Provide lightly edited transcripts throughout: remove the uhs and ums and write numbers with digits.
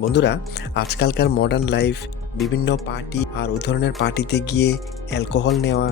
বন্ধুরা, আজকালকার modern life, বিভিন্ন পার্টি আর ওই ধরনের পার্টিতে গিয়ে অ্যালকোহল নেওয়া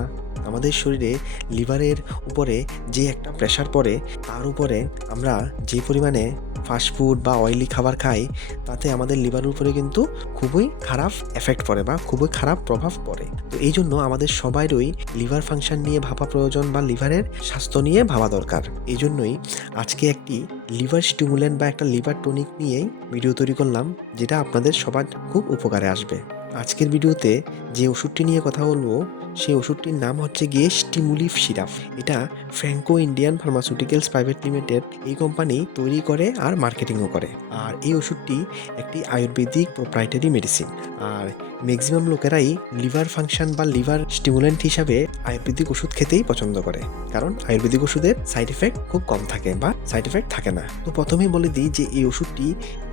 আমাদের শরীরে লিভারের উপরে যে একটা প্রেশার পড়ে, তার উপরে আমরা যে পরিমাণে ফাস্টফুড বা অয়েলি খাবার খাই, তাতে আমাদের লিভারের উপরে কিন্তু খুবই খারাপ এফেক্ট পড়ে বা খুবই খারাপ প্রভাব পড়ে। তো এই জন্য আমাদের সবারই লিভার ফাংশন নিয়ে ভাবা প্রয়োজন বা লিভারের স্বাস্থ্য নিয়ে ভাবা দরকার। এই জন্যই আজকে একটি লিভার স্টিমুল্যান্ট বা একটা লিভার টনিক নিয়েই ভিডিও তৈরি করলাম, যেটা আপনাদের সবার খুব উপকারে আসবে। আজকের ভিডিওতে যে ওষুধটি নিয়ে কথা বলবো, সেই ওষুধটির নাম হচ্ছে গিয়ে স্টিমুলিফ সিরাপ। এটা Franco Indian pharmaceuticals private limited এই কোম্পানি তৈরি করে আর মার্কেটিংও করে। আর এই ওষুধটি একটি আয়ুর্বেদিক প্রোপ্রাইটারি মেডিসিন। আর ম্যাক্সিমাম লোকেরাই লিভার ফাংশন বা লিভার স্টিমুল্যান্ট হিসাবে আয়ুর্বেদিক ওষুধ খেতেই পছন্দ করে, কারণ আয়ুর্বেদিক ওষুধের সাইড এফেক্ট খুব কম থাকে বা সাইড এফেক্ট থাকে না। তো প্রথমেই বলে দিই যে এই ওষুধটি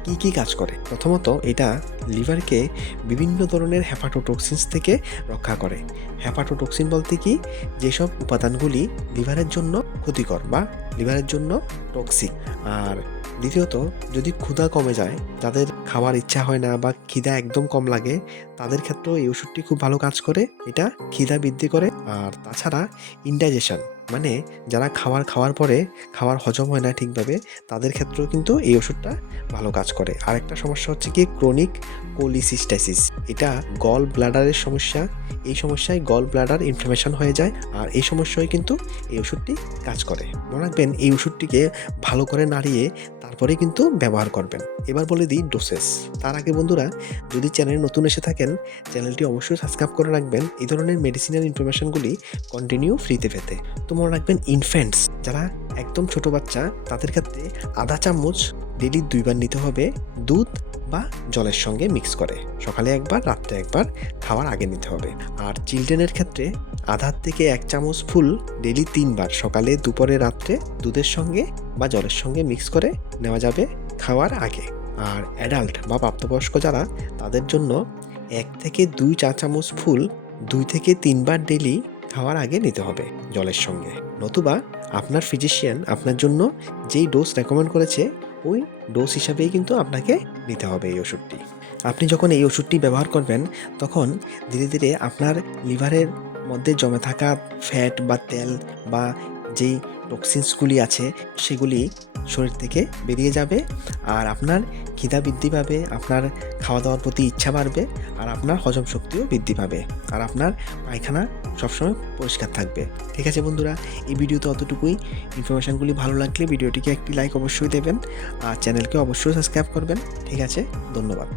কি কি কাজ করে। প্রথমত, এটা লিভারকে বিভিন্ন ধরনের হেপাটোটক্সিনস থেকে রক্ষা করে। হেপাটোটক্সিন বলতে কি, যেসব উপাদানগুলি লিভারের জন্য ক্ষতিকর বা লিভারের জন্য টক্সিক। আর দ্বিতীয়ত, যদি ক্ষুধা কমে যায়, যাদের খাওয়ার ইচ্ছা হয় না বা খিদা একদম কম লাগে, তাদের ক্ষেত্রেও এই ওষুধটি খুব ভালো কাজ করে। এটা খিদা বৃদ্ধি করে। আর তাছাড়া ইনডাইজেশন, মানে যারা খাওয়ার পরে খাবার হজম হয় না ঠিকভাবে, তাদের ক্ষেত্রেও কিন্তু এই ওষুধটা ভালো কাজ করে। আরেকটা সমস্যা হচ্ছে কি, ক্রনিক কোলিসিস্টাইসিস। এটা গল ব্লাডারের সমস্যা। এই সমস্যায় গল ব্লাডার ইনফ্লামেশন হয়ে যায়, আর এই সমস্যায় কিন্তু এই ওষুধটি কাজ করে। মনে রাখবেন, এই ওষুধটিকে ভালো করে নাড়িয়ে তারপরে কিন্তু ব্যবহার করবেন। এবার বলে দিই ডোসেস। তার আগে বন্ধুরা, যদি চ্যানেলে নতুন এসে থাকেন, চ্যানেলটি অবশ্যই সাবস্ক্রাইব করে রাখবেন এই ধরনের মেডিসিনাল ইনফরমেশনগুলি কন্টিনিউ ফ্রিতে পেতে। তো মনে রাখবেন, ইনফ্যান্টস যারা একদম ছোট বাচ্চা, তাদের ক্ষেত্রে আধা চামচ ডেইলি 2 বার নিতে হবে, দুধ বা জলের সঙ্গে মিক্স করে। সকালে একবার, রাত্রে একবার, খাওয়ার আগে নিতে হবে। আর চিলড্রেনের ক্ষেত্রে আধা থেকে 1 চামচ ফুল ডেইলি 3 বার, সকালে, দুপুরে, রাত্রে দুধের সঙ্গে বা জলের সঙ্গে মিক্স করে নেওয়া যাবে খাওয়ার আগে। আর অ্যাডাল্ট বা প্রাপ্তবয়স্ক যারা, তাদের জন্য 1 থেকে 2 চা চামচ ফুল 2 থেকে 3 বার ডেইলি খাওয়ার আগে নিতে হবে জলের সঙ্গে। নতুবা আপনার ফিজিশিয়ান আপনার জন্য যেই ডোজ রেকমেন্ড করেছে, ওই ডোজ হিসাবেই কিন্তু আপনাকে নিতে হবে এই ওষুধটি। আপনি যখন এই ওষুধটি ব্যবহার করবেন, তখন ধীরে ধীরে আপনার লিভারের মধ্যে জমে থাকা ফ্যাট বা তেল বা যেই টক্সিনসগুলি আছে, সেগুলি শরীর থেকে বেরিয়ে যাবে। আর আপনার খিদা বৃদ্ধি পাবে, আপনার খাওয়া দাওয়ার প্রতি ইচ্ছা বাড়বে, আর আপনার হজম শক্তিও বৃদ্ধি পাবে, আর আপনার পায়খানা সবসময় পরিষ্কার থাকবে। ঠিক আছে বন্ধুরা, এই ভিডিওতে অতটুকুই। ইনফরমেশনগুলি ভালো লাগলে ভিডিওটিকে একটি লাইক অবশ্যই দেবেন, আর চ্যানেলকে অবশ্যই সাবস্ক্রাইব করবেন। ঠিক আছে, ধন্যবাদ।